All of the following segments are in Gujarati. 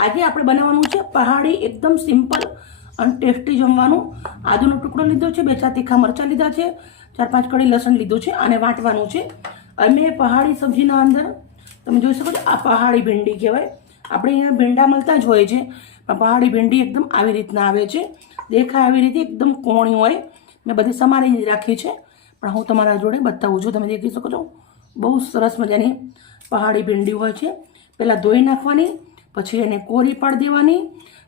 આજે આપણે બનાવવાનું છે પહાડી એકદમ સિમ્પલ અને ટેસ્ટી જમવાનું. આદુનો ટુકડો લીધો છે, 2-4 તીખા મરચાં લીધા છે, 4-5 કળી લસણ લીધું છે અને વાટવાનું છે. અમે પહાડી સબ્જીના અંદર તમે જોઈ શકો છો, આ પહાડી ભીંડી કહેવાય. આપણે અહીંયા ભીંડા મળતા જ હોય છે, પણ પહાડી ભીંડી એકદમ આવી રીતના આવે છે. દેખાય આવી રીતે એકદમ કોણી હોય. મેં બધી સમારી રાખી છે, પણ હું તમારા જોડે બતાવું છું. તમે દેખી શકો છો, બહુ સરસ મજાની પહાડી ભીંડી હોય છે. પહેલાં ધોઈ નાખવાની, પછી એને કોરી પાડી દેવાની,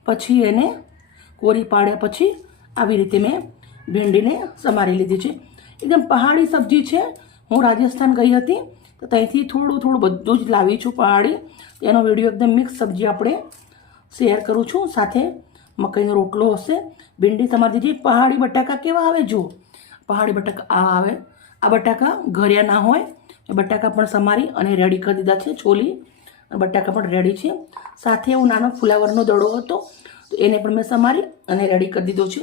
પછી એને કોરી પાડ્યા પછી આવી રીતે મેં ભીંડીને સમારી લીધી છે. એકદમ પહાડી સબ્જી છે. હું રાજસ્થાન ગઈ હતી તો ત્યાંથી થોડું બધું જ લાવી છું પહાડી. એનો વિડીયો એકદમ મિક્સ સબ્જી આપણે શેર કરું છું. સાથે મકાઈનો રોટલો હશે. ભીંડી તમારી જે પહાડી બટાકા કેવા આવે જુઓ, પહાડી બટાકા આ આવે. આ બટાકા ઘર્યા ના હોય, એ બટાકા પણ સમારી અને રેડી કરી દીધા છે. છોલી બટાકા પણ રેડી છે. સાથે એવું નાનો ફુલાવરનો દડો હતો, તો એને પણ મેં સમારી અને રેડી કરી દીધો છે.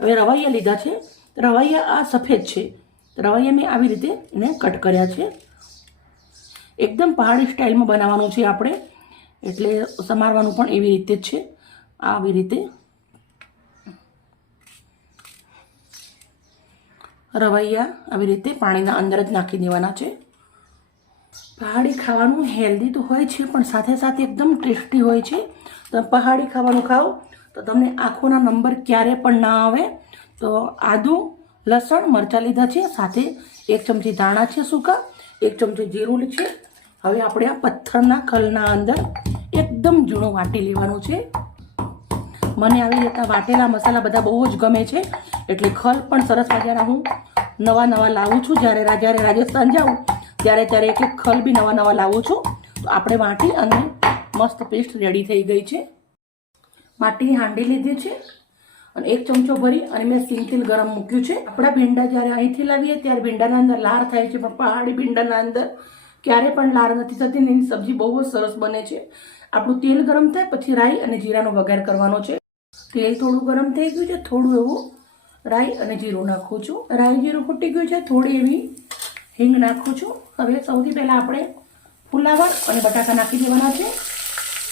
હવે રવૈયા લીધા છે. રવૈયા આ સફેદ છે. રવૈયા મેં આવી રીતે એને કટ કર્યા છે. એકદમ પહાડી સ્ટાઇલમાં બનાવવાનું છે આપણે, એટલે સમારવાનું પણ એવી રીતે જ છે. આવી રીતે રવૈયા આવી રીતે પાણીના અંદર જ નાખી દેવાના છે. પહાડી ખાવાનું હેલ્ધી તો હોય છે, પણ સાથે સાથે એકદમ ટેસ્ટી હોય છે. તમે પહાડી ખાવાનું ખાઓ તો તમને આંખોના નંબર ક્યારે પણ ના આવે. તો આદુ, લસણ, મરચાં લીધા છે, સાથે 1 ચમચી ધાણા છે સૂકા, 1 ચમચી જીરું છે. હવે આપણે આ પથ્થરના ખલના અંદર એકદમ ઝીણું વાટી લેવાનું છે. મને આવી રીતના વાટેલા મસાલા બધા બહુ જ ગમે છે, એટલે ખલ પણ સરસ મજાના હું નવા લાવું છું. જ્યારે રાજસ્થાન જાઉં ત્યારે એક ખલ બી નવા લાવું છું. તો આપણે વાટી અને મસ્ત પેસ્ટ રેડી થઈ ગઈ છે. માટીની હાંડી લીધી છે અને 1 ચમચો ભરી અને મેં સિંગ તેલ ગરમ મૂક્યું છે. આપણા ભીંડા જ્યારે અહીંથી લાવીએ ત્યારે ભીંડાના અંદર લાર થાય છે, પણ પહાડી ભીંડાના અંદર ક્યારે પણ લાર નથી થતી. એની સબ્જી બહુ જ સરસ બને છે. આપણું તેલ ગરમ થાય પછી રાઈ અને જીરાનો વઘાર કરવાનો છે. તેલ થોડું ગરમ થઈ ગયું છે, થોડું એવું રાઈ અને જીરું નાખું છું. રાઈ જીરું ફૂટી ગયું છે, થોડી એવી હિંગ નાખું છું. હવે સૌથી પહેલાં આપણે ફુલાવર અને બટાકા નાખી દેવાના છે.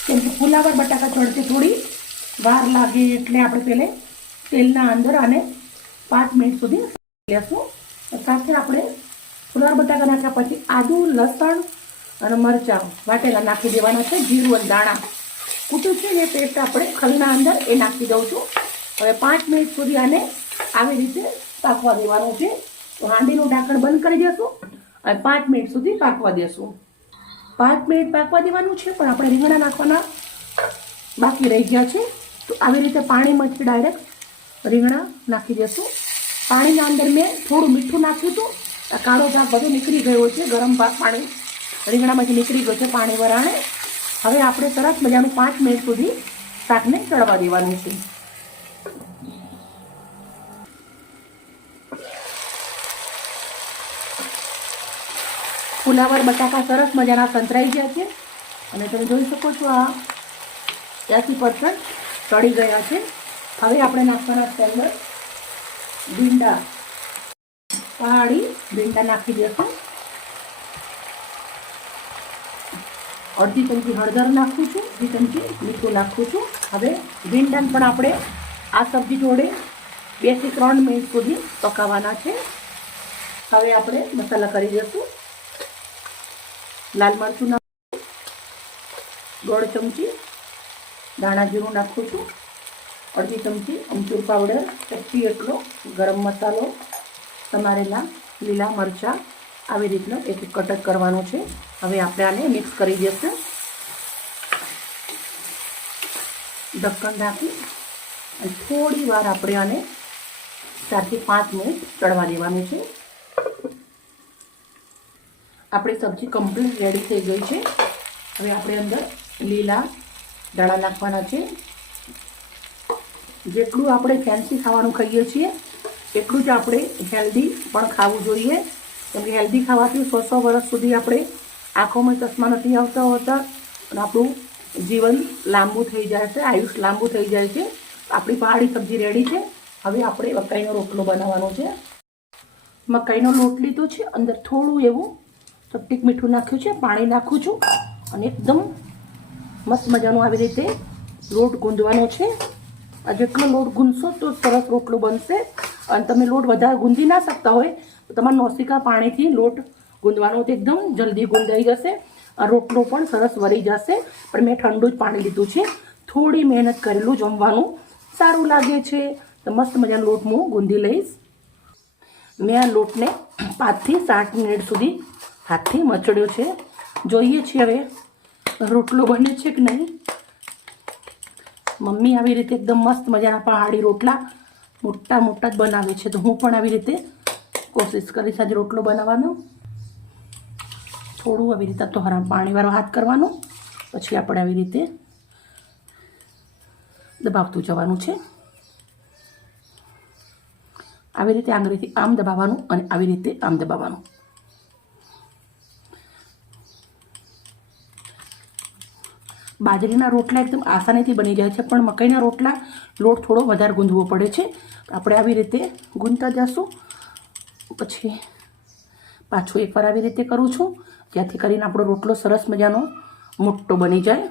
કેમ કે ફુલાવર બટાકા ચડતે થોડી વાર લાગે, એટલે આપણે પહેલે તેલના અંદર આને 5 મિનિટ સુધી લેશું. સાથે આપણે ફુલાવર બટાકા નાખ્યા પછી આદુ, લસણ અને મરચાં વાટેલા નાખી દેવાના છે. જીરું અને દાણા કૂટું છે એ પેસ્ટ આપણે ખલના અંદર એ નાખી દઉં છું. હવે 5 મિનિટ સુધી આને આવી રીતે પાકવા દેવાનું છે. તો હાંડીનું ઢાંકણ બંધ કરી દેશું અને 5 મિનિટ સુધી પાકવા દેશું. 5 મિનિટ પાકવા દેવાનું છે, પણ આપણે રીંગણા નાખવાના બાકી રહી ગયા છે. તો આવી રીતે પાણીમાંથી ડાયરેક્ટ રીંગણા નાખી દેશું. પાણીના અંદર મેં થોડું મીઠું નાખ્યું હતું. આ કાળો ભાગ બધો નીકળી ગયો છે. ગરમ ભાગ પાણી રીંગણામાંથી નીકળી ગયો છે પાણી વરાણે. હવે આપણે સરસ મજાનું 5 મિનિટ સુધી શાકને ચડવા દેવાનું છે. ફુલાવર બટાકા સરસ મજાના સંતરાઈ ગયા છે અને તમે જોઈ શકો છો આ 80% ચડી ગયા છે. હવે આપણે નાખવાના છે અંદર ભીંડા. પહાડી ભીંડા નાખી દઈશું. અડધી ચમચી હળદર નાખું છું, અડધી ચમચી મીઠું નાખું છું. હવે ભીંડાને પણ આપણે આ સબ્જી જોડે 2 થી 3 મિનિટ સુધી પકાવવાના છે. હવે આપણે મસાલા કરી દઈશું. લાલ મરચું નાખું, 1/2 ચમચી ધાણા જીરું નાખું છું, 1/2 ચમચી અમચૂર પાવડર, ચપટી એટલો ગરમ મસાલો, સમારેલા લીલા મરચાં આવી રીતના એક કટક કરવાનો છે. હવે આપણે આને મિક્સ કરી દઈશું. ઢક્કન ઢાંકી અને થોડી વાર આપણે આને 4 થી 5 મિનિટ ચડવા દેવાનું છે. આપણી સબ્જી કમ્પ્લીટ રેડી થઈ ગઈ છે. હવે આપણે અંદર લીલા દાણા નાખવાના છે. જેટલું આપણે ફેન્સી ખાવાનું ખાઈએ છીએ એટલું જ આપણે હેલ્ધી પણ ખાવું જોઈએ. કેમ કે હેલ્ધી ખાવાથી 100 વર્ષ સુધી આપણે આંખોમાં ચશ્મા નથી આવતા હોતા અને આપણું જીવન લાંબુ થઈ જાય છે, આયુષ લાંબુ થઈ જાય છે. આપણી પહાડી સબ્જી રેડી છે. હવે આપણે મકાઈનો રોટલો બનાવવાનો છે. મકાઈનો લોટ લીધો છે, અંદર થોડું એવું ચપટીક મીઠું નાખ્યું છે, પાણી નાખું છું અને એકદમ મસ્ત મજાનો આવી રીતે લોટ ગૂંદવાનો છે. આ જેટલો લોટ ગૂંદશો તો સરસ રોટલો બનશે. અને તમે લોટ વધારે ગૂંદી ના શકતા હોય તો તમારા નોસિકા પાણીથી લોટ ગૂંદવાનો તો એકદમ જલ્દી ગૂંદાઈ જશે. આ રોટલો પણ સરસ વળી જશે. પણ મેં ઠંડુ જ પાણી લીધું છે. થોડી મહેનત કરેલું જમવાનું સારું લાગે છે. તો મસ્ત મજાનો લોટ હું ગૂંદી લઈશ. મેં આ લોટને 5 થી 7 મિનિટ સુધી હાથથી મચડ્યો છે. જોઈએ છીએ હવે રોટલો બને છે કે નહીં. મમ્મી આવી રીતે એકદમ મસ્ત મજાના પહાડી રોટલા મોટા મોટા જ બનાવે છે. તો હું પણ આવી રીતે કોશિશ કરીશ આજે રોટલો બનાવવાનો. થોડું આવી રીતે તો પાણીવાળો હાથ કરવાનો, પછી આપણે આવી રીતે દબાવતું જવાનું છે. આવી રીતે આંગળીથી આમ દબાવવાનું અને આવી રીતે આમ દબાવવાનું. બાજરીના રોટલા એકદમ આસાનીથી બની જાય છે, પણ મકાઈના રોટલા લોટ થોડો વધારે ગૂંધવો પડે છે. આપણે આવી રીતે ગૂંથતા જઈશું. પછી પાછું એકવાર આવી રીતે કરું છું, જેથી કરીને આપણો રોટલો સરસ મજાનો મોટો બની જાય.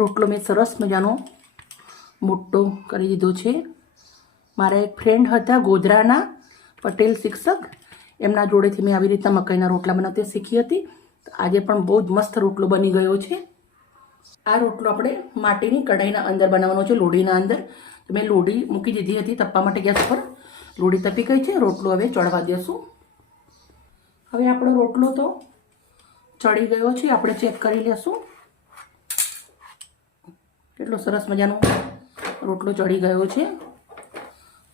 રોટલો મેં સરસ મજાનો મોટો કરી દીધો છે. મારા એક ફ્રેન્ડ હતા ગોધરાના પટેલ શિક્ષક, એમના જોડેથી મેં આવી રીતના મકાઈના રોટલા બનાવતા શીખી હતી. આજે પણ બહુ જ મસ્ત રોટલો બની ગયો છે. આ રોટલો આપણે માટીની કઢાઈના અંદર બનાવવાનો છે, લોઢીના અંદર. મેં લોઢી મૂકી દીધી હતી તપવા માટે ગેસ પર. લોઢી તપી ગઈ છે. રોટલો હવે ચડવા દેશું. હવે આપણો રોટલો તો ચડી ગયો છે. આપણે ચેક કરી લેશું. કેટલો સરસ મજાનો રોટલો ચડી ગયો છે.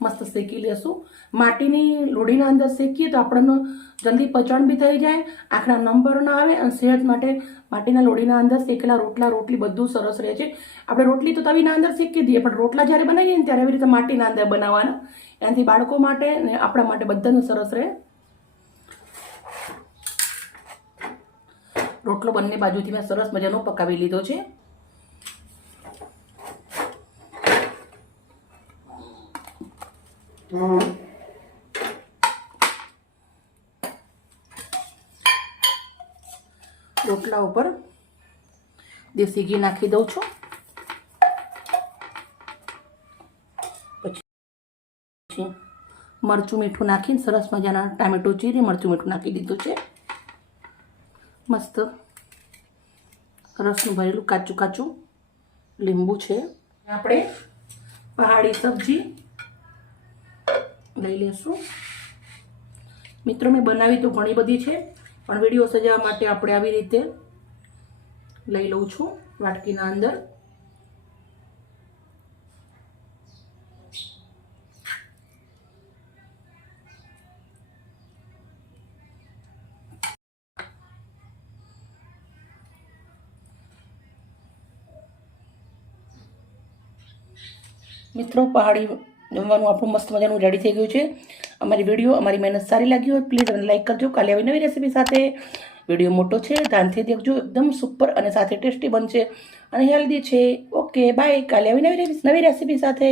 મસ્ત શેકી લેશું. માટીની લોઢીના અંદર શેકીએ તો આપણને જલ્દી પચણ બી થઈ જાય, આંખના નંબર ના આવે, અને સેહત માટે માટીના લોઢીના અંદર શેકેલા રોટલા રોટલી બધું સરસ રહે છે. આપણે રોટલી તો તવીના અંદર શેકી દઈએ, પણ રોટલા જ્યારે બનાવીએ ને ત્યારે એવી રીતે માટીના અંદર બનાવવાના. એનાથી બાળકો માટે ને આપણા માટે બધાને સરસ રહે. રોટલો બંને બાજુથી મેં સરસ મજાનો પકાવી લીધો છે. રોટલા ઉપર દેશી ઘી નાખી દઉં છું. પછી મરચું મીઠું નાખીને સરસ મજાના ટામેટો ચીરી મરચું મીઠું નાખી દીધું છે. મસ્ત રસનું ભરેલું કાચું કાચું લીંબુ છે. આપણે પહાડી સબ્જી લઈ લેશું. મિત્રો મેં બનાવી તો ઘણી બધી છે, પણ વિડીયો સજાવવા માટે આપણે આવી રીતે લઈ લઉં છું વાટકીના અંદર. મિત્રો પહાડી જમવાનું આપણું મસ્ત મજાનું રેડી થઈ ગયું છે. અમારી વિડીયો અમારી મહેનત સારી લાગી હોય પ્લીઝ અને લાઈક કરજો. કાલે આવી નવી રેસીપી સાથે. વિડીયો મોટો છે, ધ્યાનથી દેખજો. એકદમ સુપર અને સાથે ટેસ્ટી બનશે અને હેલ્ધી છે. Okay bye. કાલે આવી નવી રેસીપી સાથે.